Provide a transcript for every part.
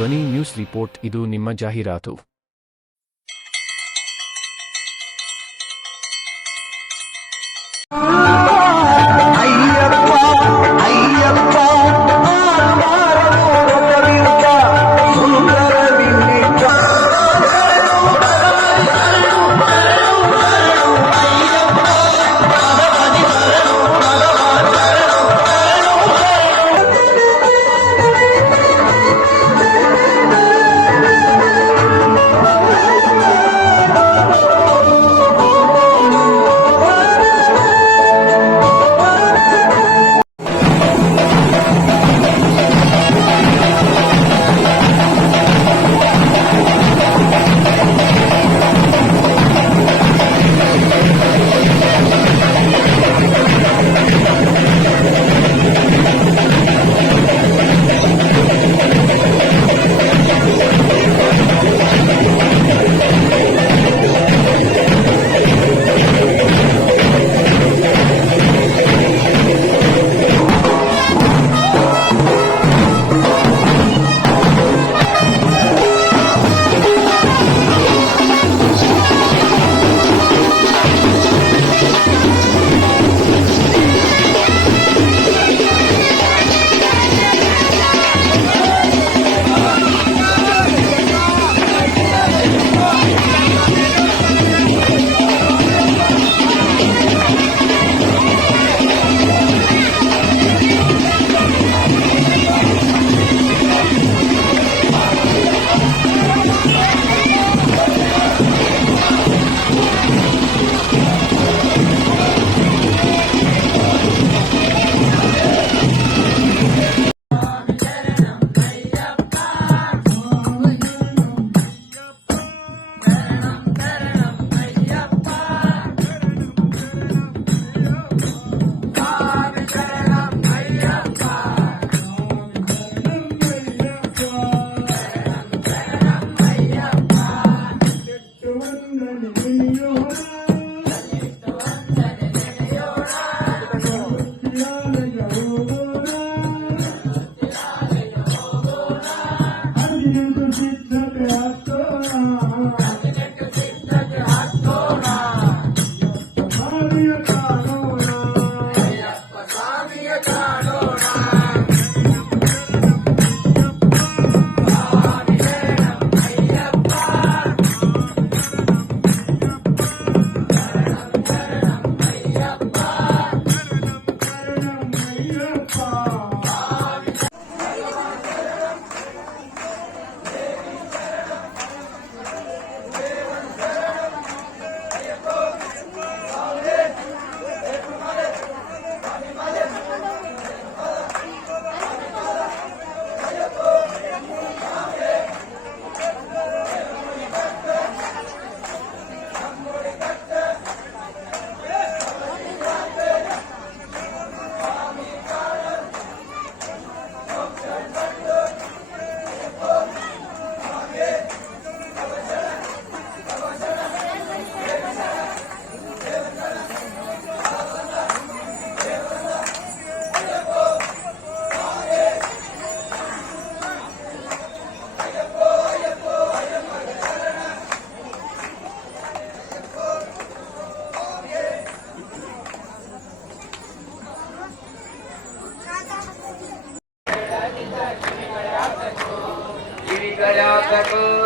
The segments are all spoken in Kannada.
ಧ್ವನಿ ನ್ಯೂಸ್ ರಿಪೋರ್ಟ್ ಇದು ನಿಮ್ಮ ಜಾಹೀರಾತು.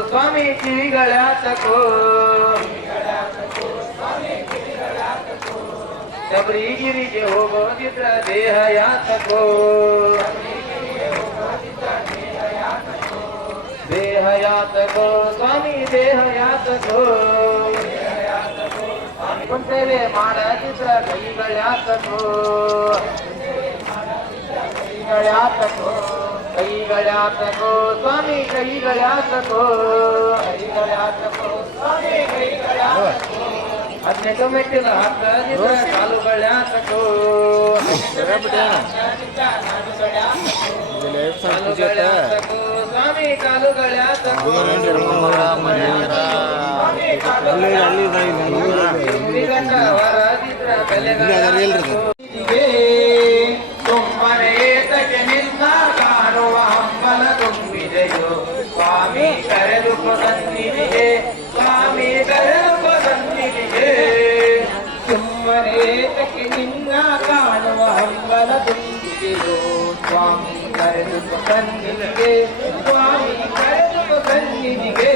स्वामी ಕಿವಿಗಳಾತಕೋ ಶಬರಿಗಿರಿಗೆ ಹೋಗೋದಿದ್ರ ದೇಹ ಯಾತಕೋ ದೇಹ ಯಾತಕೋ ಸ್ವಾಮಿ ದೇಹ ಯಾತಕೋ ಸೇವೆ ಮಾಡದಿದ್ರ ಕೈಗಳಾತಕೋ ಕೈಗಳಾತಕೋ ಕೈಗಳಾತಕೋ ಸ್ವಾಮಿ ಕೈಗಳಾತಕೋ ಕೈಗಳಾತಕೋ ಸ್ವಾಮಿ ಕೈಗಳಾತಕೋ 18 ಮೆಟ್ಟಿಲು ಹತ್ತದಿದ್ರ ಕಾಲುಗಳಾತಕೋ ಕಾಲುಗಳಾತಕೋ ಸ್ವಾಮಿ ಕಾಲುಗಳಾತಕೋ ವರದಿದ್ರ ಬೆಲೆಗಳಾತಕೋ ಸುಮ್ಮನೆ ಏತಕ್ಕೆ ನಿನ್ನ ಕಾಣುವ ಹಂಬಲ ತುಂಬಿದೆಯೋ ಕರೆದುಕೊ ಸನ್ನಿಧಿಗೆ ಸ್ವಾಮಿ ಕರೆದುಕೊ ಸನ್ನಿಧಿಗೆ ಸುಮ್ಮನೆ ಏತಕ್ಕೆ ನಿನ್ನ ಕಾಣುವ ಹಂಬಲ ತುಂಬಿದೆಯೋ ಸ್ವಾಮಿ ಕರೆದುಕೊ ಸನ್ನಿಧಿಗೆ ಸ್ವಾಮಿ ಕರೆದುಕೊ ಸನ್ನಿಧಿಗೆ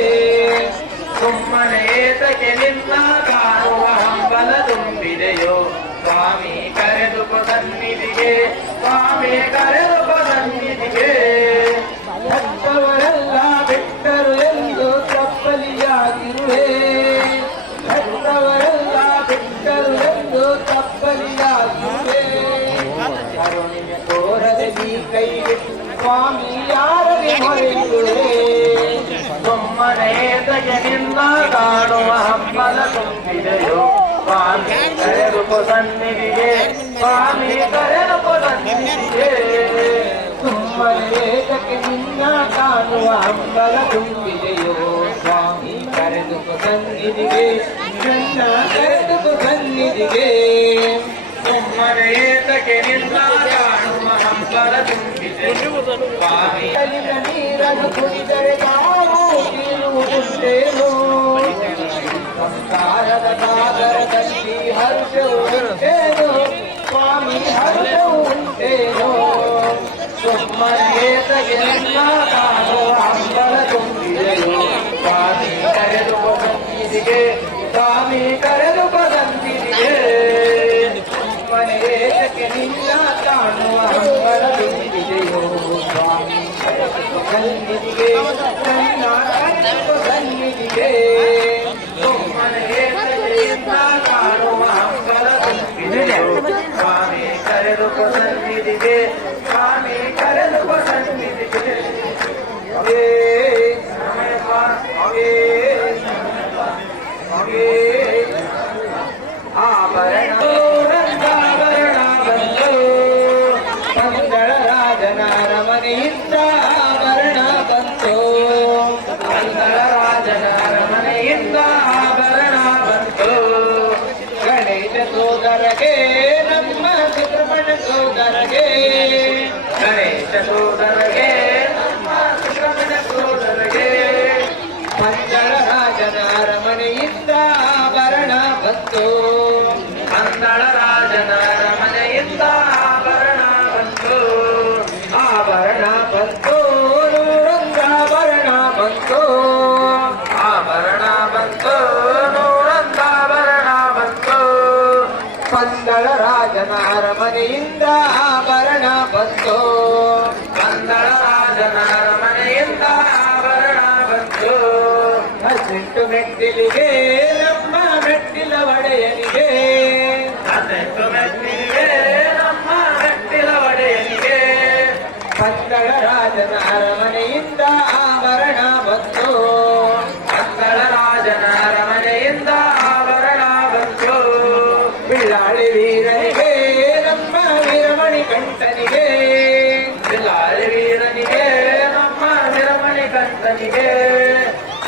ಸುಮ್ಮನೆ ಏತಕ್ಕೆ ನಿನ್ನ ಕಾಣುವ ಹಂಬಲ ತುಂಬಿದೆಯೋ ಸ್ವಾಮಿ ಕರೆದುಕೊ ಸನ್ನಿಧಿಗೆ ಸ್ವಾಮಿ ಕರೆದುಕೊ ಸನ್ನಿಧಿಗೆ ಭಕ್ತವರೆಲ್ಲ ಬಿಟ್ಟರು ಎಂದು ತಪ್ಪಲಿಯಾಗಿರುವೆ ಭಕ್ತವರೆಲ್ಲ ಬಿಟ್ಟರು ಎಂದು ತಪ್ಪಲಿಯಾಗಿರುವೆ ಕರುಣಿನ ತೋರದೆ ನೀ ಕೈ ಸ್ವಾಮಿ ಯಾರಗೆ ಹೊರೆಯುವೆ ಸುಮ್ಮನೆ ನಿನ್ನ ಕಾಣುವ ಹಂಬಲ ತುಂಬಿದೆಯೋ ಸ್ವಾಮಿ ಕರೆದುಕೊ ಸನ್ನಿಧಿಗೆ ಸ್ವಾಮಿ ಕರೆದುಕೊ ಸನ್ನಿಧಿಗೆ ಸುಮ್ಮನೆ ನಿನ್ನ ಕಾಣುವ ಹಂಬಲ ತುಂಬಿದೆಯೋ ಸ್ವಾಮಿ ಕರೆದುಕೊ ಸನ್ನಿಧಿಗೆ ನನ್ನ ಕರೆದುಕೊ ಸನ್ನಿಧಿಗೆ ಸುಮ್ಮನೆ ನಿನ್ನ ಕಾಣುವ ಹಂಬಲ ತುಂಬಿದೆಯೋ ಸ್ವಾಮಿ ನೀರನ್ನು ಕುಡಿದರೆ ನಾವು ತೀರುವುದೇನು ಸಂಸಾರದ ಸಾಗರದಲ್ಲಿ ಹರ್ಷವು ಉಂಟೇನು ಸ್ವಾಮಿ ಹರ್ಷವು ಉಂಟೇನು ಸುಮ್ಮನೆ ನಿನ್ನ ಕಾಣುವ ಹಂಬಲ ತುಂಬಿದೆಯೋ ಸ್ವಾಮಿ ಕರೆದುಕೊ ಸನ್ನಿಧಿಗೆ ಸ್ವಾಮಿ ಕರೆದುಕೊ ಸನ್ನಿಧಿಗೆ ಸುಮ್ಮನೆ ನಿನ್ನ ಕಾಣುವ ಹಂಬಲ ತುಂಬಿದೆಯೋ ಸ್ವಾಮಿ ಕರೆದುಕೊ ಸನ್ನಿಧಿಗೆ ನನ್ನ ಕರೆದುಕೊ ಸನ್ನಿಧಿಗೆ ಸುಮ್ಮನೆ ನಿನ್ನ ಕಾಣುವ ಹಂಬಲ ತುಂಬಿದೆಯೋ ಸ್ವಾಮಿ ಕರೆದುಕೊ ಸನ್ನಿಧಿಗೆ ಸ್ವಾಮಿ ಕರೆದುಕೊ ಸನ್ನಿಧಿಗೆ ಅವೇ ಅವೇ ಅವೇ ಆಭರಣ ಬಂದು ಪಂಗಳ ರಾಜನ ಅರಮನೆಯಿಂದ ಆಭರಣ ಬಂತು ಪಂಗಳ ರಾಜನ ಅರಮನೆಯಿಂದ ಆಭರಣ ಬಂತು ಗಣೇಶ ಸೋದರಗೆ ನಮ್ಮ ಸುಬ್ರಹ್ಮಣ್ಯ ಸೋದರಗೆ ಗಣೇಶ ಸೋದರಗೆ ನಮ್ಮ ಸುಬ್ರಹ್ಮಣ್ಯ ಸೋದರಗೆ ಪಂಗಳ ರಾಜನ ಅರಮನೆಯಿಂದ ಆಭರಣ ಬಂತು ಪಂಗಳ ರಾಜನ ಅರಮನೆಯಿಂದ ಆಭರಣ ಬಂತು ಆಭರಣ ಬಂತು ನೂರೊಂದಾಭರಣ ಬಂತು ಆಭರಣ ಬಂತು ನೂರೊಂದಾಭರಣ ಬಂತು ಪಂಗಳ ರಾಜನ ಅರಮನೆಯಿಂದ ಆಭರಣ ಬಂತು ಪಂಗಳ ರಾಜನ ಅರಮನೆಯಿಂದ ಆಭರಣ ಬಂತು 18 ಮೆಟ್ಟಿಲಿಗೆ ನಮ್ಮ ಮೆಟ್ಟಿಲ ಒಡೆಯನಿಗೆ 18 ಮೆಟ್ಟಿಲಿಗೆ ನಮ್ಮ ಮೆಟ್ಟಿಲ ಒಡೆಯನಿಗೆ ಪಂಗಳ ರಾಜನ ಅರಮನೆಯಿಂದ ಆಭರಣ ಬಂತು ಪಂಗಳ ರಾಜನ ಅರಮನೆಯಿಂದ ಆಭರಣ ಬಂತು ಬಿಳ್ಳಾಳಿ ವೀರನಿಗೆ ನಮ್ಮ ವೀರಮಣಿ ಕಂಠನಿಗೆ ಬಿಳ್ಳಾಳಿ ವೀರನಿಗೆ ನಮ್ಮ ವೀರಮಣಿ ಕಂಠನಿಗೆ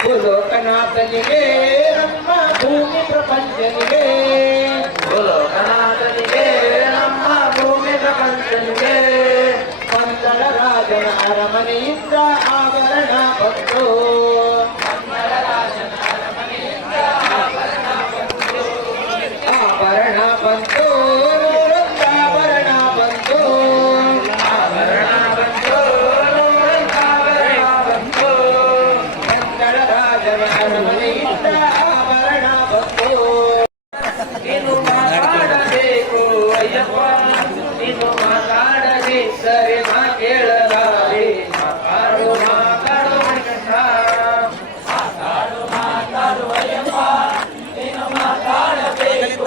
ಭೂಲೋಕನಾಥನಿಗೆ ನಮ್ಮ ಭೂಮಿ ಪ್ರಪಂಚನಿಗೆ ಭೂಲೋಕನಾಥನಿಗೆ ನಮ್ಮ ಭೂಮಿ ಪ್ರಪಂಚನಿಗೆ ಪಂಗಳ ರಾಜನ ಅರಮನೆಯಿಂದ ಆಭರಣ ಬಂತು ಪಂಗಳ ರಾಜನ ಅರಮನೆಯಿಂದ ಆಭರಣ ಬಂತು ಆಭರಣ ಬಂತು ನೂರೊಂದಾಭರಣ ಬಂತು ಆಭರಣ ಬಂತು ನೂರೊಂದಾಭರಣ ಬಂತು ಪಂಗಳ ರಾಜನ ಅರಮನೆಯಿಂದ ಆಭರಣ ಬಂತು ನೀನು ಮಾತಾಡಬೇಕು ಅಯ್ಯಪ್ಪ ನೀನು ಮಾತಾಡದಿದ್ದರೆ ನಾ ಕೇಳಲಾರೆ ಮಾತಾಡು ಮಾತಾಡು ವೆಂಕಟ ಮಾತಾಡು ಮಾತಾಡು ಅಯ್ಯಪ್ಪ ನೀನು ಮಾತಾಡಬೇಕು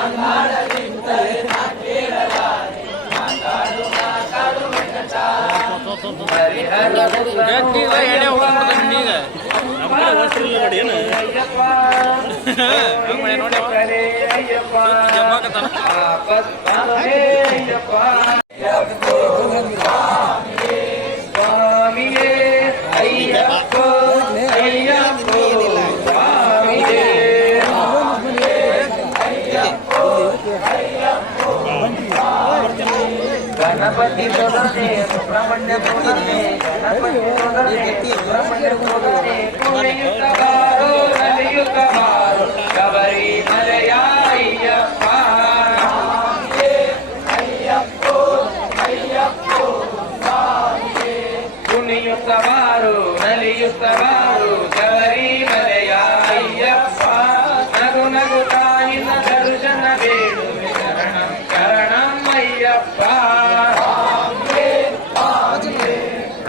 ಮಾತಾಡದಿದ್ದರೆ ನಾ ಕೇಳಲಾರೆ ಮಾತಾಡು ಮಾತಾಡು ವೆಂಕಟ ಹರಿಹರ ಸ್ವಾಮಿಯೇ ಅಯ್ಯಪ್ಪ ಅಯ್ಯಪ್ಪ ಸ್ವಾಮಿಯೇ ಗಣಪತಿ ಸೋದರನೆ ಸುಬ್ರಹ್ಮಣ್ಯ ಸೋದರನೆ ಗಣಪತಿ ಸೋದರನೆ ಸುಬ್ರಹ್ಮಣ್ಯ ಸೋದರನೆ ಕುಣಿಯುತ್ತ ಬಾರೋ ನಲಿಯುತ್ತ ಬಾರೋ ಶಬರಿ ಮಲೆಯ ಅಯ್ಯಪ್ಪ ಕುಣಿಯುತ್ತ ಬಾರೋ ನಲಿಯುತ್ತ ಬಾರೋ ಶಬರಿ ಮಲೆಯ ಅಯ್ಯಪ್ಪ ನಗು ನಗುತ್ತಾ ನಿನ್ನ ದರ್ಶನ ಬೇಡುವೆ ಶರಣಂ ಶರಣಂ ಅಯ್ಯಪ್ಪ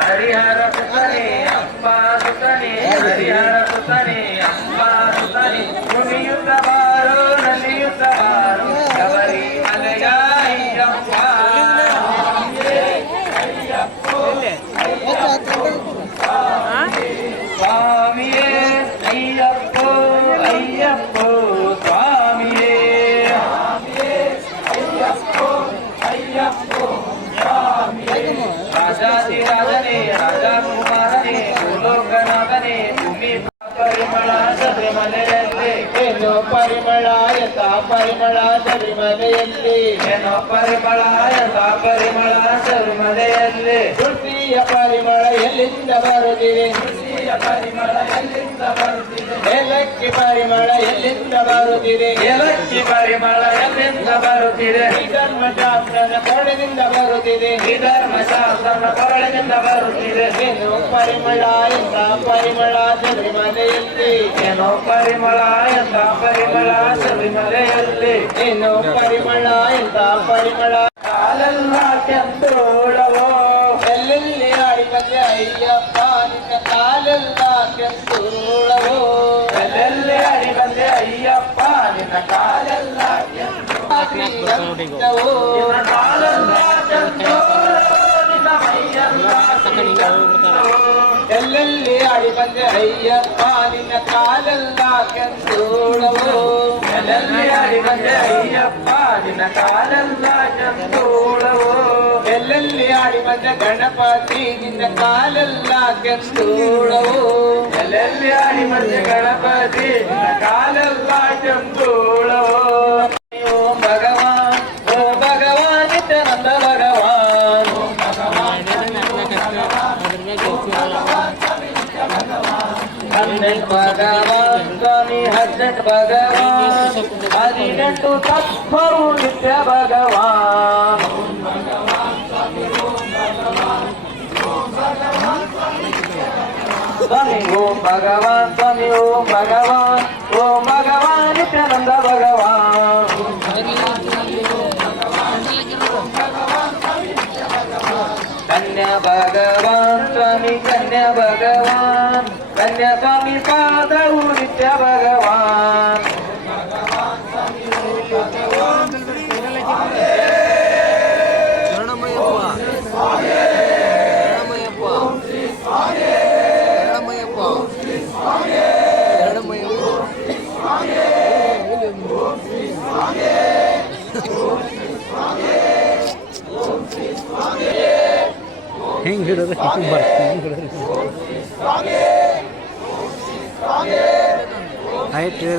ಹರಿಹರ ಸುತನೆ ಅಪ್ಪ ಸುತನೆ ಹರಿಹರ ಸುತನೆ ಅಪ್ಪ ಸುತನೆ ಕುಣಿಯುತ್ತ ಬಾರೋ ನಲಿಯುತ್ತ ಬಾರೋ ಶಬರಿ ಮಲೆಯ ಅಯ್ಯಪ್ಪ ಸ್ವಾಮಿಯೇ ಅಯ್ಯಪ್ಪೋ ಅಯ್ಯಪ್ಪೋ ಸ್ವಾಮಿಯೇ ರಾಜಾಧಿರಾಜನೇ ರಾಜಕುಮಾರನೇ ಭೂಲೋಕನಾಥನೇ ಭೂಮಿ ಪರಿಮಳ ಶಬರಿಮಲೆಯಲ್ಲಿ ಏನೋ ಪರಿಮಳ ಎಂತ ಪರಿಮಳ ಶಬರಿಮಲೆಯಲ್ಲಿ ಏನೋ ಪರಿಮಳ ಎಂತ ಪರಿಮಳ ಶಬರಿಮಲೆಯಲ್ಲಿ ತುಳಸಿಯ ಪರಿಮಳ ಎಲ್ಲಿಂದ ಬರುತ್ತಿದೆ ತುಳಸಿಯ ಪರಿಮಳ ಎಲ್ಲಿಂದ ಬರುತ್ತಿದೆ ಏಲಕ್ಕಿ ಪರಿಮಳ ಎಲ್ಲಿಂದ ಬರುತ್ತಿದೆ ಏಲಕ್ಕಿ ಪರಿಮಳ ಎಲ್ಲಿಂದ ಬರುತ್ತಿದೆ ಈ ಧರ್ಮಶಾಸ್ತ್ರದ ಕೊರಳಿನಿಂದ ಬರುತ್ತಿದೆ ಈ ಧರ್ಮಶಾಸ್ತ್ರದ ಕೊರಳಿನಿಂದ ಬರುತ್ತಿದೆ ಏನು ಪರಿಮಳ ಎಂತ ಪರಿಮಳ ಶಬರಿಮಲೆಯಲ್ಲಿ ಏನೋ ಪರಿಮಳ ಎಂತ ಪರಿಮಳ ಶಬರಿಮಲೆಯಲ್ಲಿ ಏನೋ ಪರಿಮಳ ಎಂತ ಪರಿಮಳ ಕಾಲೆಲ್ಲ ಕೆಂದೋಳವೋ ಎಲ್ಲೆಲ್ಲಿ ಆಡಿ ಬಂದೆ ಅಯ್ಯಪ್ಪ ನಿನ್ನ ಕಾಲೆಲ್ಲ ಕೆಂದೋಳವೋ ಎಲ್ಲೆಲ್ಲಿ ಆಡಿ ಬಂದೆ ಅಯ್ಯಪ್ಪ ನಿನ್ನ ಕಾಲೆಲ್ಲ ಕೆಂದೋಳವೋ ಕಾಲೆಲ್ಲ ಕೆಂದೋಳವೋ ನಿನ್ನ ಮೈಯೆಲ್ಲ ಎಲ್ಲೆಲ್ಲಿ ಆಡಿ ಬಂದೆ ಅಯ್ಯಪ್ಪ ನಿನ್ನ ಕಾಲೆಲ್ಲ ಕೆಂದೋಳವೋ ಎಲ್ಲೆಲ್ಲಿ ಆಡಿ ಬಂದೆ ಅಯ್ಯಪ್ಪ ನಿನ್ನ ಕಾಲೆಲ್ಲ ಕೆಂದೋಳವೋ ಎಲ್ಲೆಲ್ಲಿ ಆಡಿ ಬಂದೆ ಗಣಪತಿ ನಿನ್ನ ಕಾಲೆಲ್ಲ ಕೆಂದೋಳವೋ ಎಲ್ಲೆಲ್ಲಿ ಆಡಿ ಬಂದೆ ಗಣಪತಿ ನಿನ್ನ ಕಾಲೆಲ್ಲ ಕೆಂದೋಳವೋ ಓಂ ಭಗವಾನ್ ನಿತ್ಯಾನಂದ ಭಗವಾನ್ ಹನ್ನೆರಡು ಭಗವಾನ್ ಸ್ವಾಮಿ ಹದಿನೆಂಟು ಭಗವಾನ್ 18 ತತ್ವವು ನಿತ್ಯ ಭಗವಾನ್ ಸ್ವಾಮಿ ಓಂ ಭಗವಾನ್ ಸ್ವಾಮಿ ಓಂ ಭಗವಾನ್ ನಿತ್ಯಾನಂದ ಭಗವಾನ್ ಕನ್ಯಾ ಭಗವಾನ್ ಸ್ವಾಮಿ ಕನ್ಯಾ ಭಗವಾನ್ ಕನ್ಯಾ ಸ್ವಾಮಿ ಪಾದವು ನಿತ್ಯ ಭಗವಾನ್ ಹೆಂಗ್ ಹಿಡಿದ್ರೆ ಹಿಂಗೆ ಬರ್ತೀನಿ ಆಯ್ತು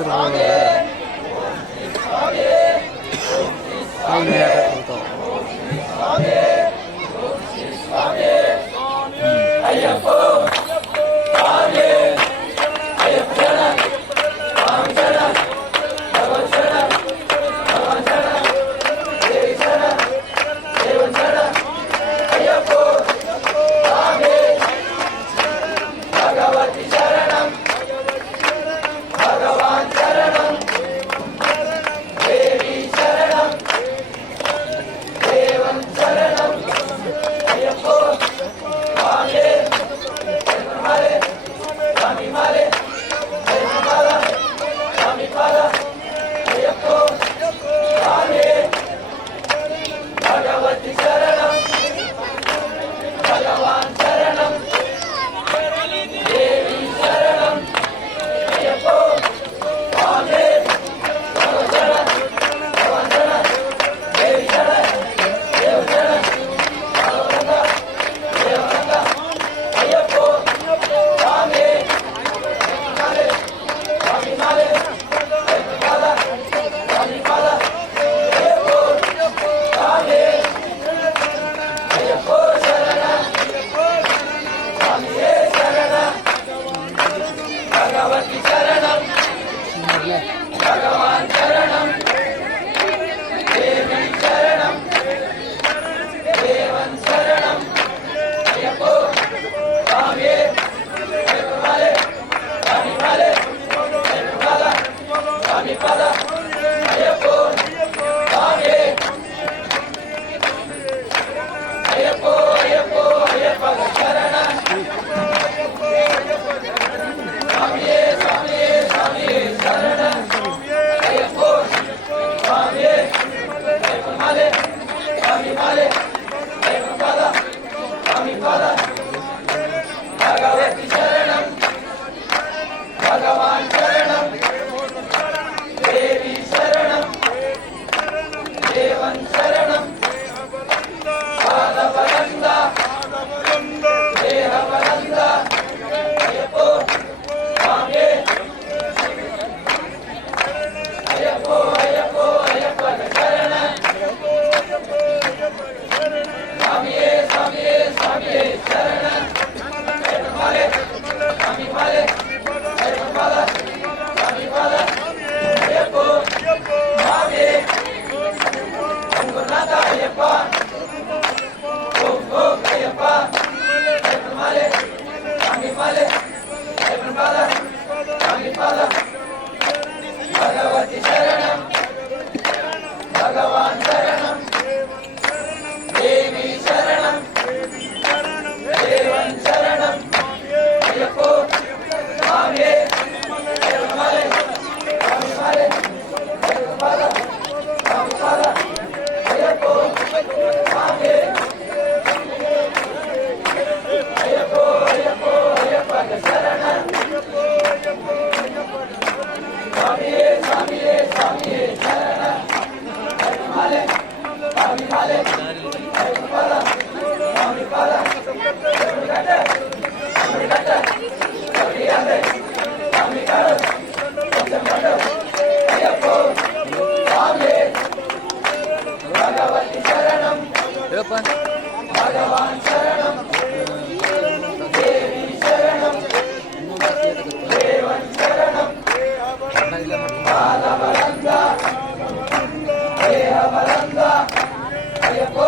ಅಯ್ಯಪ್ಪೋ